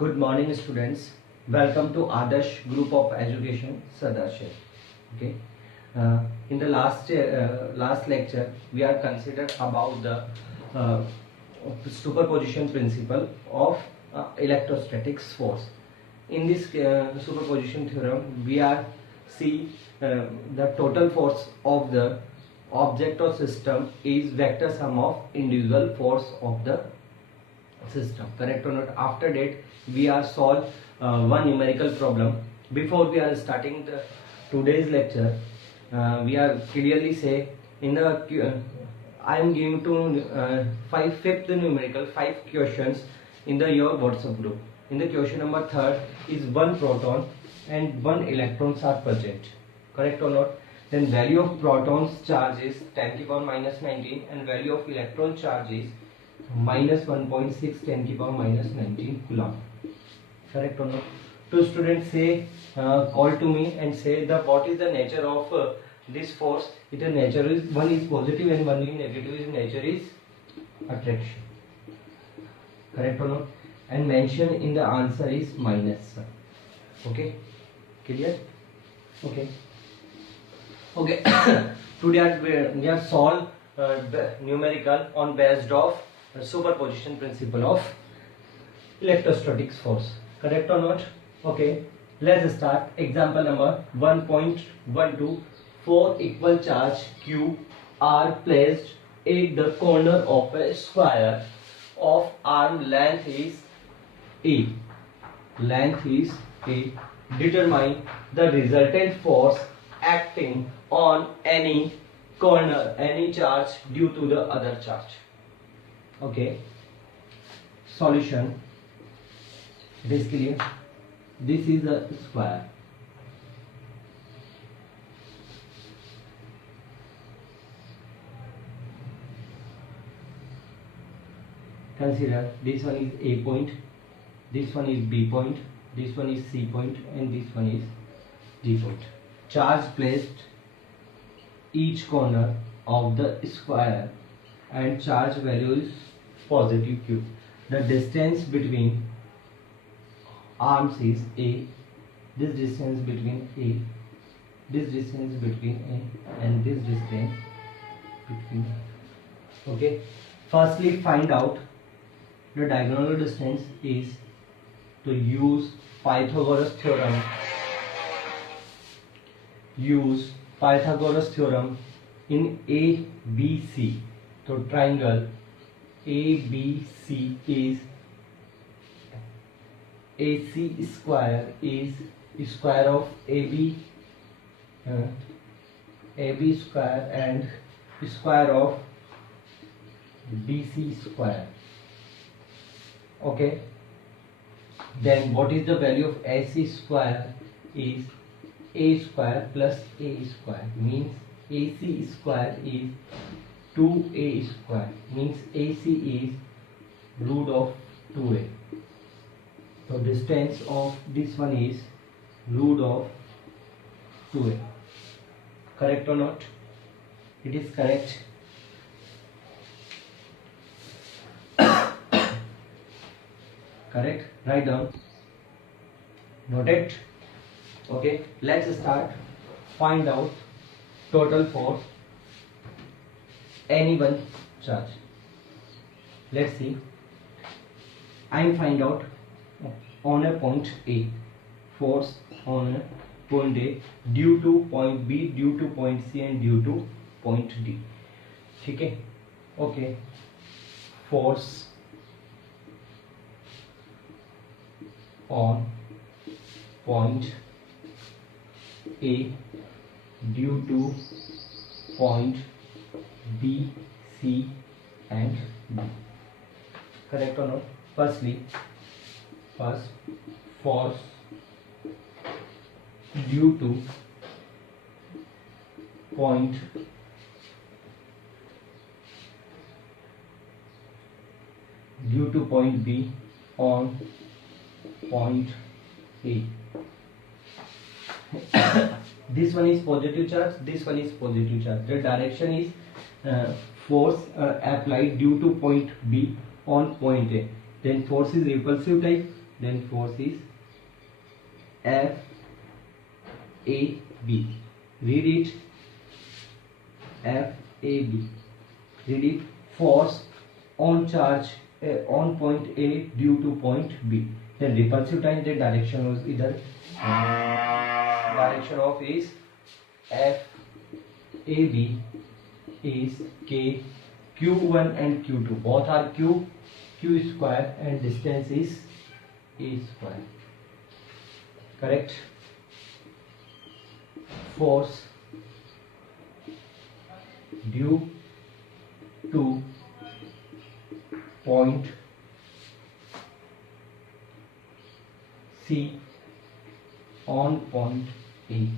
Good morning, students. Welcome to Adarsh Group of Education, Sadarsh. Okay. In the last lecture, we are considered about the uh, superposition principle of electrostatics force. In this superposition theorem, we are see the total force of the object or system is vector sum of individual force of the system. Correct or not? After that, we are solve one numerical problem. Before we are starting the today's lecture, we are clearly say in the I am giving to fifth numerical 5 questions in the your WhatsApp group. In the question number 3rd is 1 proton and 1 electrons are present. Correct or not? Then value of protons charge is 10 to the power minus 19 and value of electron charge is minus 1.6 10 to the power minus 19 coulomb. Correct or not? Two students say call to me and say the what is the nature of this force. Its nature is one is positive and one is negative. Its nature is attraction. Correct or not? And mention in the answer is minus. Okay, clear? Okay. Today we are solve the numerical on based of superposition principle of electrostatics force. Correct or not? Okay, let's start. Example number 1.12. 4 equal charge Q are placed at the corner of a square of arm length is A. Length is A. Determine the resultant force acting on any corner, any charge due to the other charge. Okay. Solution. Basically, this is a square. Consider this one is A point, this one is B point, this one is C point, and this one is D point. Charge placed each corner of the square and charge value is positive Q. The distance between arms is A, this distance between A, this distance between A, and this distance between A. Okay. Firstly, find out the diagonal distance is to use Pythagoras theorem. Use Pythagoras theorem in ABC. So triangle ABC is AC square is square of AB AB square and square of BC square. Okay. Then what is the value of AC square is A square plus A square, means AC square is 2A square, means AC is root of 2A. So distance of this one is root of 2A. Correct or not? It is correct. Correct. Write down. Note it. Okay. Let's start. Find out total force any one charge. Let's see. I am find out on a point A force on a point A due to point B, due to point C, and due to point D. Okay. Okay. Force on point A due to point B, C, and D. Correct or not? First force due to point B on point A. This one is positive charge, this one is positive charge. The direction is force applied due to point B on point A. Then force is repulsive type, then force is F A B. Read it. F A B. Read it. Force on charge on point A due to point B. Then repulsive time, the direction was either direction of is F A B is K Q1 and Q2. Both are Q square and distance is A square. Correct. Force due to point C on point A.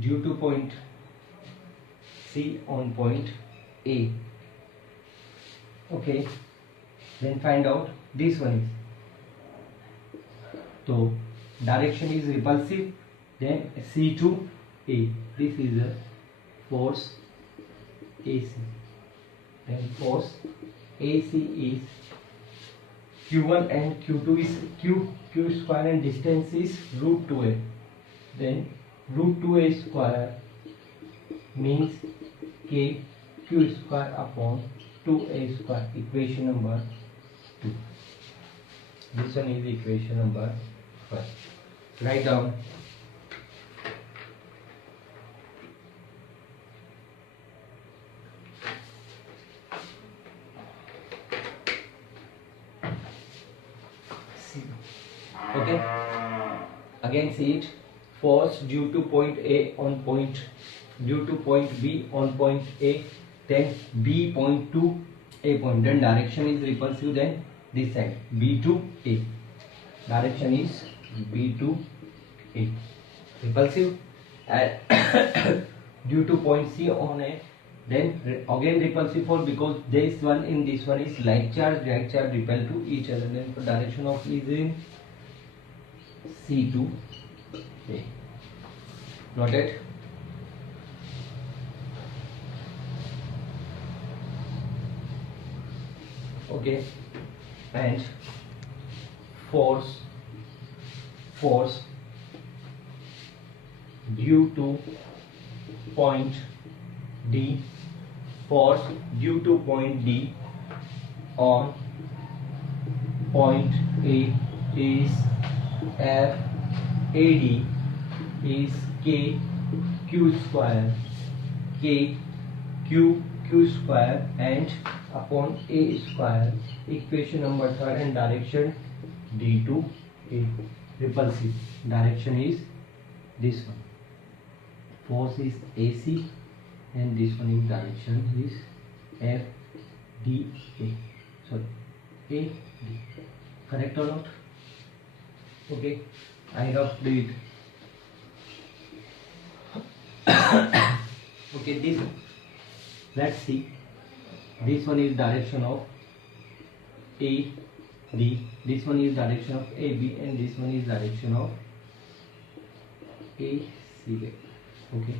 Due to point C on point A. Okay. Then find out this one is. So direction is repulsive. Then C to A. This is a force AC. Then force AC is Q1 and Q2 is Q square and distance is root 2A. Then root 2A square means K Q square upon 2A square. Equation number 2. This one is equation number 5. Write down. Okay. Again see it. Force due to point A on point, due to point B on point A, then B point to A point. Then direction is repulsive. Then this side B to A. Direction is B to A. Repulsive. And due to point C on A. Then again repulsive force because this one in this one is like charge repel to each other. Then the direction of is in C to A. Noted. Okay. And force due to point D, force due to point D on point A is F AD is K Q square, K Q square and upon A square. Equation number 3 and direction D to A. Repulsive direction is this one. Force is AC and this one is direction is F D A. Sorry, A D. Correct or not? Okay, I have to do it. Okay, this one. Let's see. This one is direction of A D. This one is direction of A B and this one is direction of A C. Okay.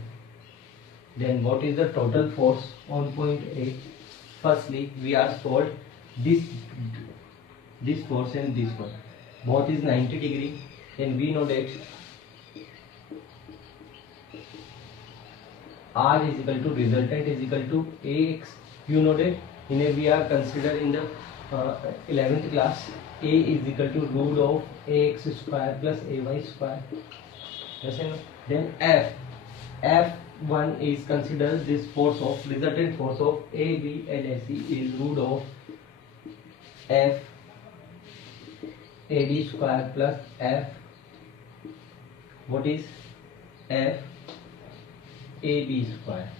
Then what is the total force on point A? Firstly, we are told this force and this one. Both is 90 degree. Then we know that R is equal to resultant is equal to AX. You know that in a we are considered in the 11th class. A is equal to root of AX square plus AY square. Yes or no? Then F1 is considered this force of resultant force of AB and AC is root of F AD square plus F. What is F AB square?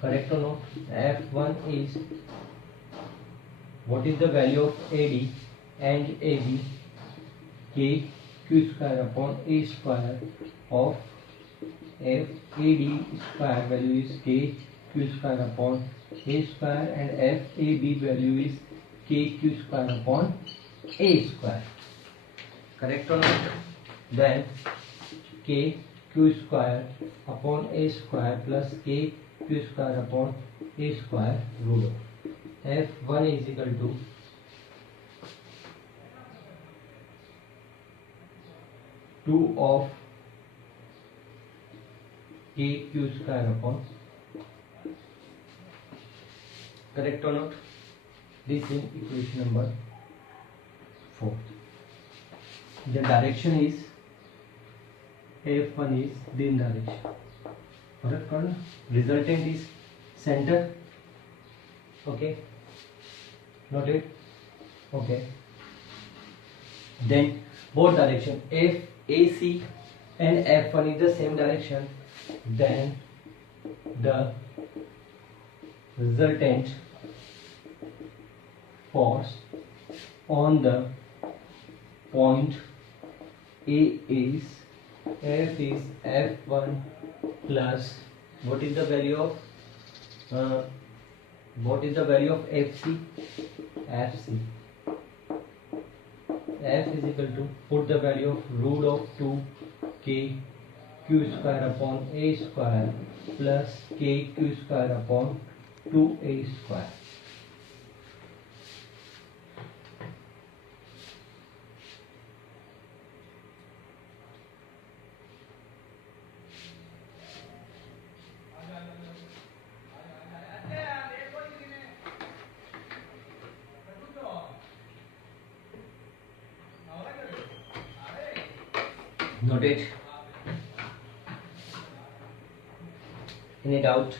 Correct or not? F1 is what is the value of AD and AB? K Q square upon A square of F AD square value is K Q square upon A square and F AB value is K Q square upon A square. Correct or not? Then K Q square upon A square plus K Q square upon A square root of. F1 is equal to 2 of k q square upon, correct or not? This is equation number 4. The direction is F1 is this direction, correct or not? Resultant is center. Okay, noted. Okay, then both direction F AC and F1 is the same direction, then the resultant force on the point A is F is F1 plus what is the value of FC? FC. F is equal to, put the value of root of 2k q square upon a square plus k q square upon 2a square. Note it. Any doubt?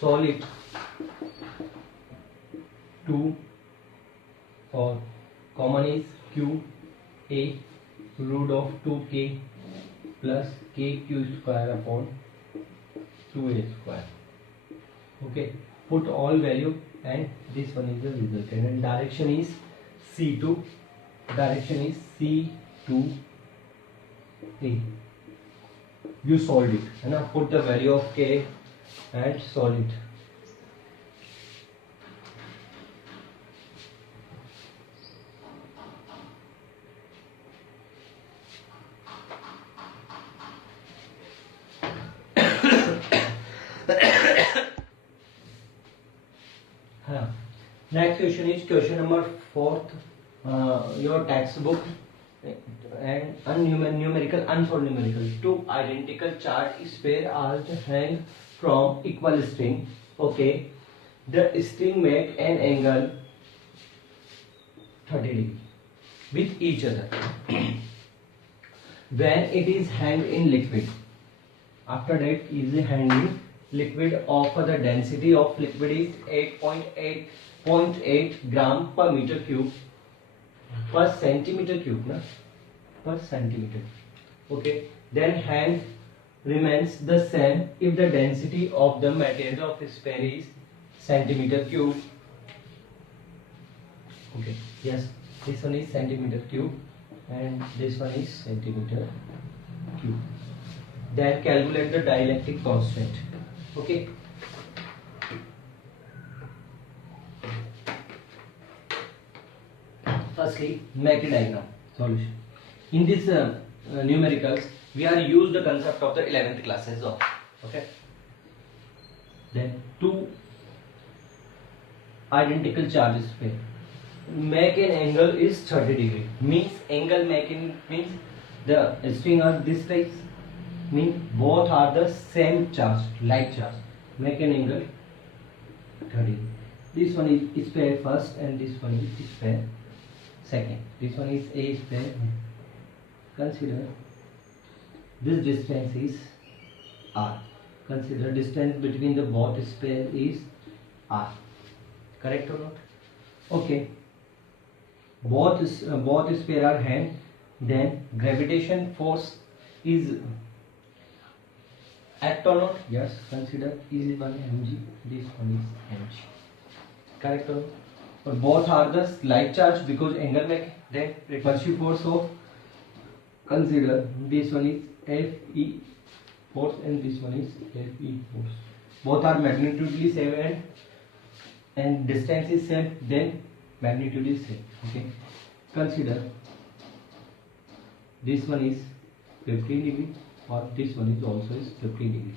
Solve it. 2 or common is q a root of 2k plus kq square upon 2a square. Okay, put all value and this one is the resultant, and direction is C2. Direction is C2A. You solve it and now put the value of k and solve it. Next question is question number 4th. Your textbook and numerical, unsolved numerical. Two identical charged spheres are hanged from equal string. Okay, the string make an angle 30 degree with each other when it is hanged in liquid. After that is hanged in liquid of the density of liquid is 8.8 gram per meter cube per centimeter cube, na? Per centimeter. Okay, then hang remains the same if the density of the material of sphere is centimeter cube. Okay, yes, this one is centimeter cube and this one is centimeter cube. Then calculate the dielectric constant. Okay. Firstly, make a diagram solution. In this numericals, we are used the concept of the 11th classes of. Okay. Then two identical charges pair. Make an angle is 30 degree. Means angle making means the string are this type. Means both are the same charge, like charge. Make an angle 30. This one is pair first and this one is pair second. This one is A pair. Consider this distance is R. Consider distance between the both pair is R. Correct or not? Okay. Both sphere are hand. Then gravitation force is act or not? Yes. Consider is one mg. This one is mg. Correct or not? But both are the like charge because angle make then repulsive force of. Consider this one is Fe force and this one is Fe force. Both are magnitudely same and distance is same, then magnitude is same. Okay. Consider this one is 15 degree or this one is also is 15 degree.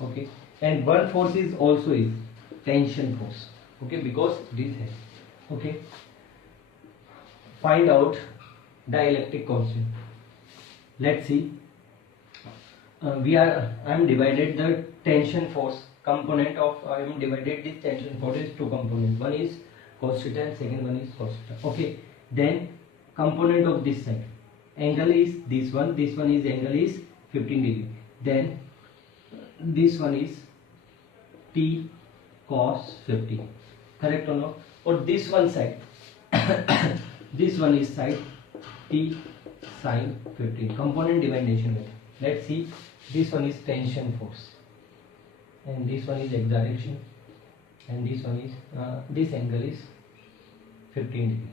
Okay. And one force is also is tension force. Okay, because this है. Okay, find out dielectric constant. Let's see. I am divided the tension force component of, I am divided this tension force is two components. One is cos theta and second one is cos theta. Okay, then component of this side, angle is this one is angle is 15 degree. Then this one is T cos 15. Correct or not? Or this one side, this one is side T sin 15. Component dividation method. Let's see. This one is tension force, and this one is acceleration, and this one is this angle is 15 degree.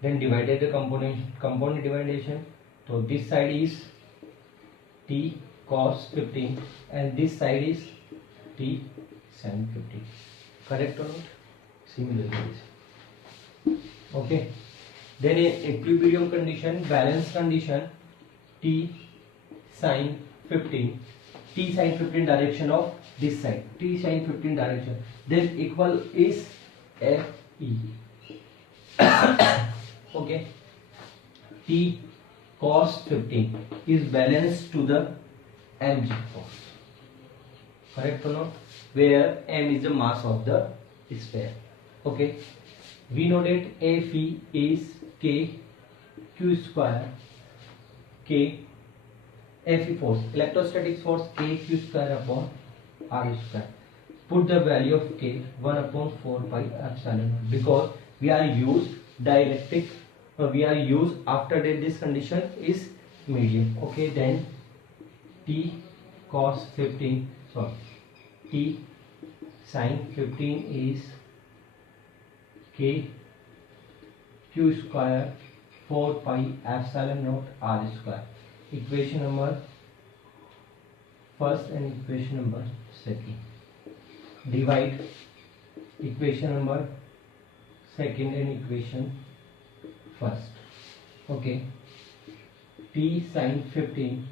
Then divided the component dividation. So this side is T cos 15 and this side is T sin 15. Correct or not? Similarly. Okay. Then in equilibrium condition, balance condition, T sin 15, T sin 15 direction of this side, T sin 15 direction, then equal is FE. Okay, T cos 15 is balanced to the mg force. Correct or not? Where m is the mass of the sphere. Okay, we know that FE is k q square, k FE force, electrostatic force k q square upon r square. Put the value of k 1 upon 4 pi epsilon, because we are used dielectric, we are used after that this condition is medium. Okay, then T cos 15, sorry, T sin 15 is k q square 4 pi epsilon naught r square. Equation number first and equation number second. Divide equation number second and equation first. Okay, T sin 15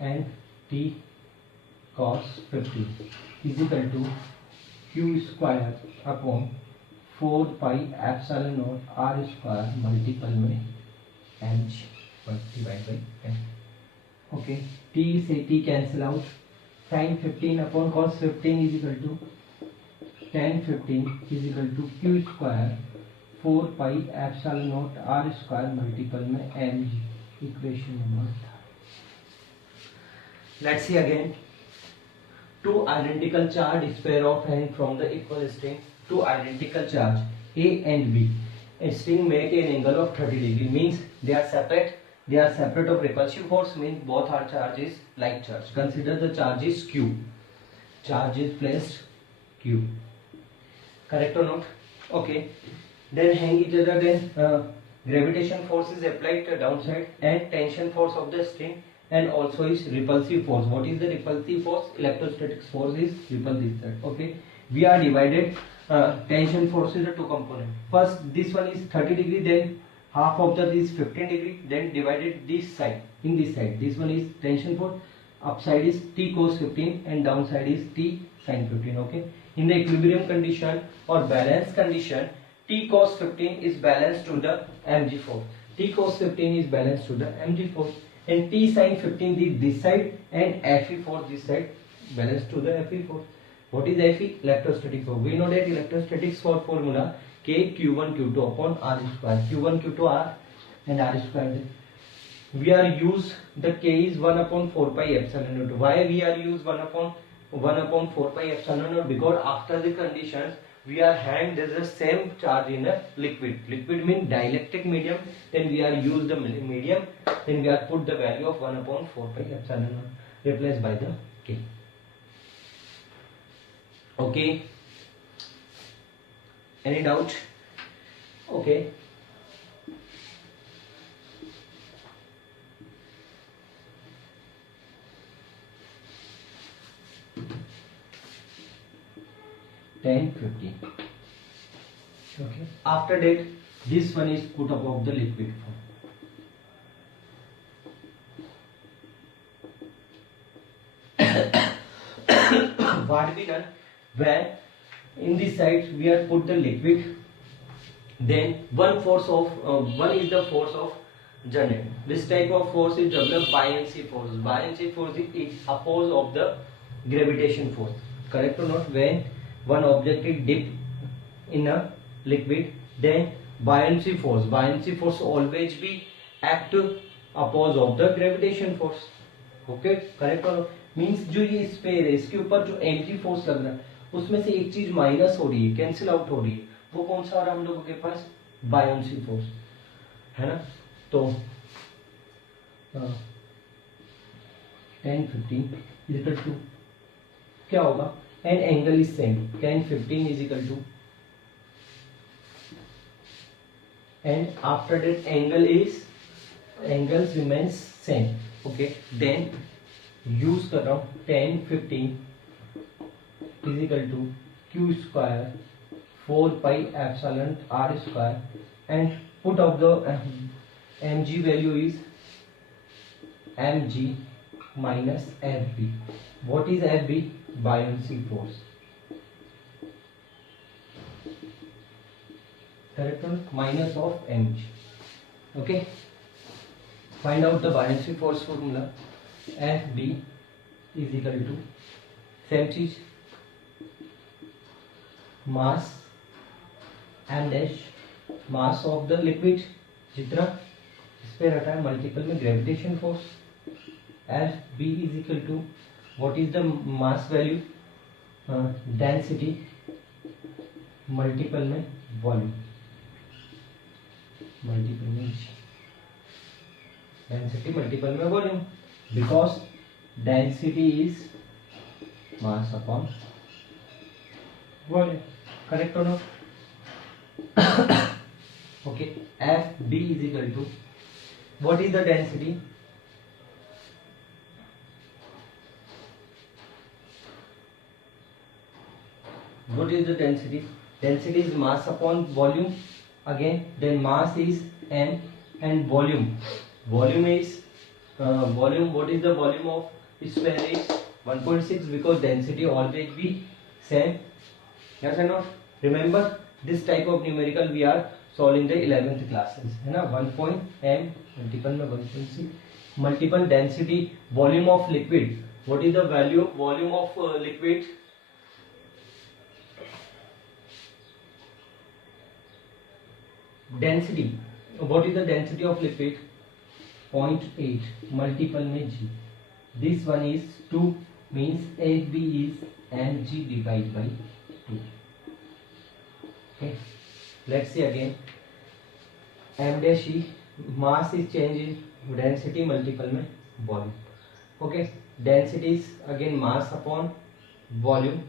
and T cos 15 is equal to q square upon 4 pi epsilon naught r square multiple में mg divide by n. Okay, T से T cancel out. Sin 15 upon cos 15 is equal to tan 15 is equal to q square 4 pi epsilon naught r square multiple में mg. Equation number 3. Let's see again. Two identical charged sphere of hand from the equal string. Two identical charge A and B. A string make an angle of 30 degree, means they are separate. They are separate of repulsive force, means both are charges like charge. Consider the charge is Q. Charge is placed Q. Correct or not? Okay. Then hang each other. Then gravitation force is applied to downside and tension force of the string, and also is repulsive force. What is the repulsive force? Electrostatic force is repulsive side. Okay. We are divided. Tension force is a two component. First, this one is 30 degree. Then half of that is 15 degree, then divided this side, in this side, this one is tension force, upside is T cos 15 and downside is T sin 15. Okay, in the equilibrium condition or balance condition, T cos 15 is balanced to the mg force, T cos 15 is balanced to the mg force, and T sin 15 is this side and Fe force this side balanced to the Fe force. What is Fe? Electrostatic force. We know that electrostatics for formula K Q1 Q2 upon R square. Q1 Q2 R and R square. We are use the K is 1 upon 4 pi epsilon naught. Why we are use 1 upon 4 pi epsilon naught? Because after the conditions we are having there is the same charge in a liquid. Liquid means dielectric medium. Then we are use the medium. Then we are put the value of 1 upon 4 pi epsilon naught replaced by the K. Okay. Any doubt? Okay. Tan 15. Okay. After that, this one is put above the liquid form. What be done when in this side we are put the liquid, then one is the force of generated. This type of force is developed buoyancy force. Buoyancy force is opposite of the gravitation force. Correct or not? When one object is dipped in a liquid, then buoyancy force always be act opposite of the gravitation force. Okay, correct और means जो ये sphere है इसके ऊपर जो mg force लग रहा है उसमें से एक चीज माइनस हो रही है, कैंसिल आउट हो रही है, वो कौन सा आ रहा है हम लोगों के पास? बायोन्सी फोर्स है ना। तो 10-15 इज इक्वल टू क्या होगा? And angle is same, 10-15 is equal to, and after that angles remains same. Okay, then use कर रहा हूं 10-15 is equal to Q square 4 pi epsilon R square and put of the mg value is mg minus fb. What is fb? Buoyancy force. Correct one? Minus of mg. Okay, find out the buoyancy force formula. fb is equal to same चीज, mass m dash, mass of the liquid जितना इस पे रखा है multiple में gravitation force. F B is equal to what is the mass value? Density multiple में volume, multiple में density multiple में volume, because density is mass upon volume. Correct और not? Okay, Fb is equal to what is the density? What is the density? Density is mass upon volume. Again, then mass is m and volume. Volume is volume. What is the volume of sphere? Is 1.6 because density always be same. Yes or not? Remember this type of numerical we are solve in the 11th classes है ना। 1.m multiple में 1.6 multiple density volume of liquid. What is the value volume of liquid? Density, what is the density of liquid? 0.8 multiple में g। This one is 2 means Fb is mg divide by 2। okay, let's see again. m dash e, mass is change in density multiple में volume. okay, density is again mass upon volume.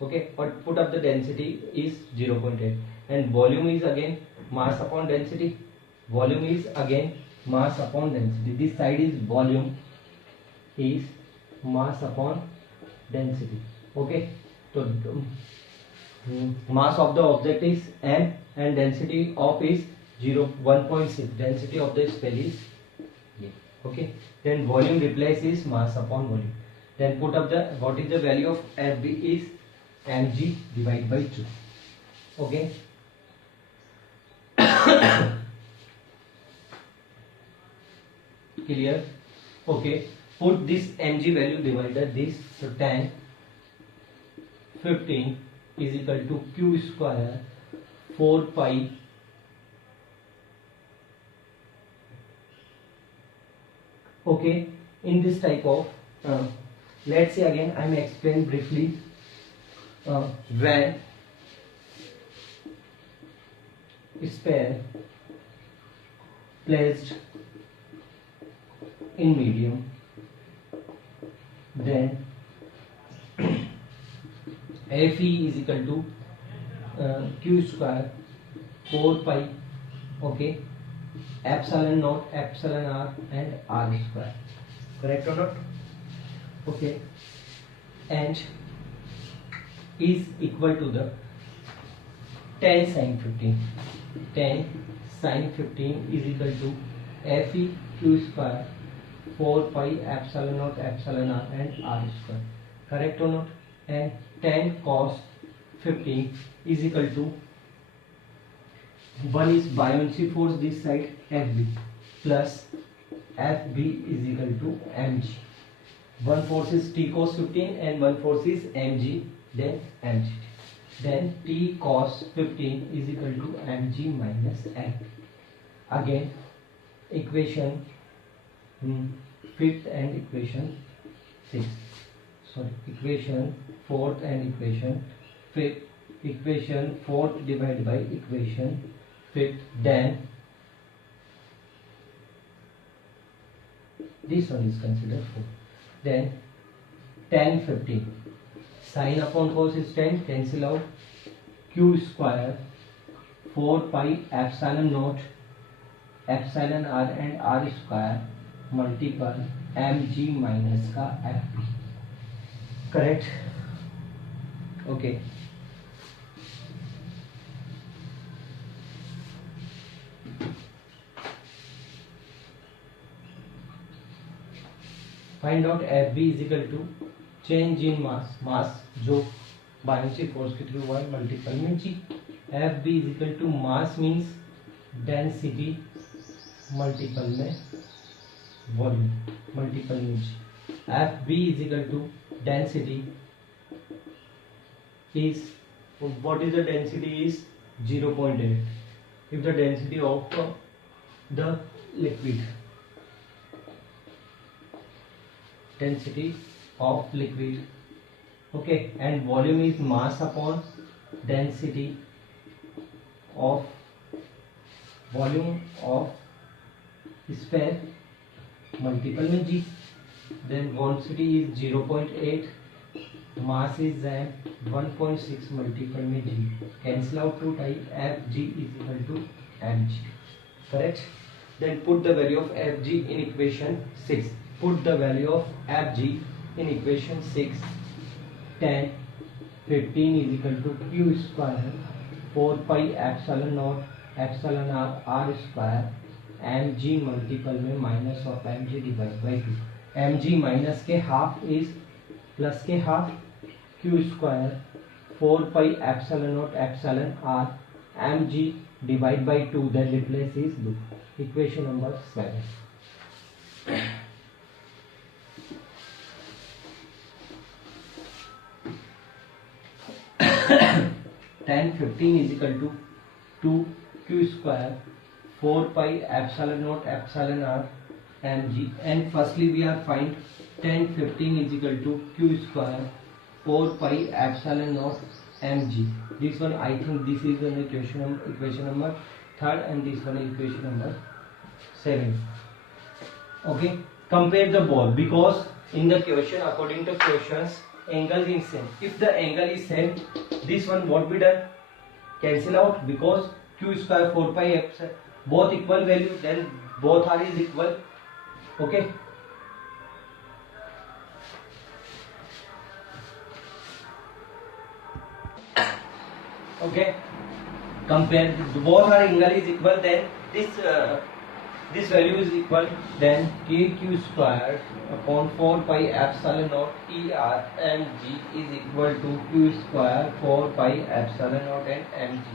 okay, but put up the density is 0.8 and volume is again mass upon density. volume is again mass upon density. This side is volume is mass upon density. okay, so mass of the object is m and density of is 1.6. density of the sphere is okay, then volume replaces mass upon volume. Then put up the what is the value of Fb is mg divided by 2. okay, clear? okay, put this mg value divided this, so 10 15 is equal to q square 4 pi okay. In this type of let's say again I may explain briefly. When sphere placed in medium, then Fe is equal to q square 4 pi okay, epsilon naught, epsilon r and r square. correct or not? okay, and is equal to the 10 sin 15. 10 sin 15 is equal to Fe q square 4 pi epsilon naught, epsilon r and r square. correct or not? And 10 cos 15 is equal to, one is buoyancy force this side Fb plus Fb is equal to mg. One force is T cos 15 and one force is mg, then mg. Then T cos 15 is equal to mg minus Fb. Again equation 5th and equation 6th. Sorry, equation 4th and equation 5th. Equation 4th divided by equation 5th. Then this one is considered 4. Then tan 15. Sin upon cos is tan. Cancel out. Q square 4 pi epsilon naught epsilon r and r square multiple mg minus का fp. Correct? Okay. Find out Fb is equal to change in mass जो buoyancy force के through 1 multiple में g. Fb is equal to mass means density multiple में volume multiple में g. Fb is equal to density is, what is the density is 0.8. if the density of the liquid, density of liquid, okay, and volume is mass upon density of volume of sphere multiple में g. Then velocity is 0.8, mass is 1.6 multiple में g. Cancel out 2 type, Fg is equal to mg. Correct? Then put the value of Fg in equation 6. Put the value of Fg in equation 6. Tan 15 is equal to q square 4 pi epsilon naught epsilon r square mg multiple में minus of mg divided by 2. mg minus के half is plus के half, q square 4 pi epsilon naught epsilon r mg divided by 2, then replace is 2. Equation number 7. Tan 15 is equal to 2 q square 4 pi epsilon naught epsilon r mg, and firstly we are find tan 15 is equal to q square 4 pi epsilon naught mg. This one I think this is an equation number 3rd and this one is equation number 7. Okay, compare the ball because in the question, according to questions, angle is same. If the angle is same, this one what we done, cancel out because q square 4 pi epsilon both equal value, then both are is equal. Okay, okay, compare both are angle is equal, then this value is equal, then kq square upon 4 pi epsilon naught er mg is equal to q square 4 pi epsilon naught and mg.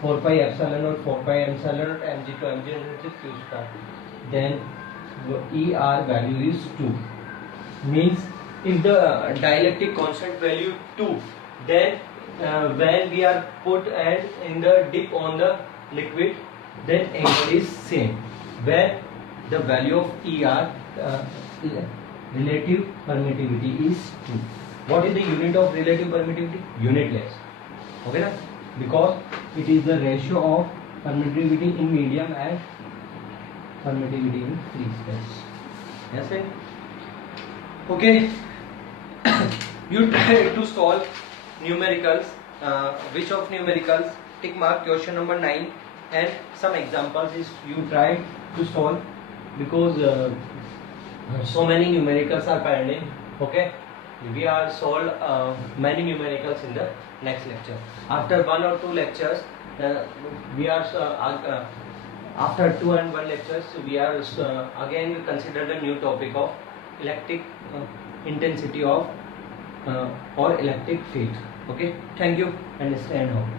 4 pi epsilon naught 4 pi epsilon naught mg to mg is q square. Then er value is 2. Means if the dielectric constant value 2, then when we are put and in the dip on the liquid, then angle is same. Where the value of er relative permittivity is 2. What is the unit of relative permittivity? Unitless. Okay na? Because it is the ratio of permittivity in medium and permittivity in free space. Yes, right? Okay. You try to solve numericals. Which of numericals? Tick mark question number 9 and some examples is you try to solve because so many numericals are pending. Okay, we are solved many numericals in the next lecture. After 1 or 2 lectures, we are after 2 and 1 lectures, we are again consider the new topic of electric intensity of or electric field. Okay, thank you and stay at home.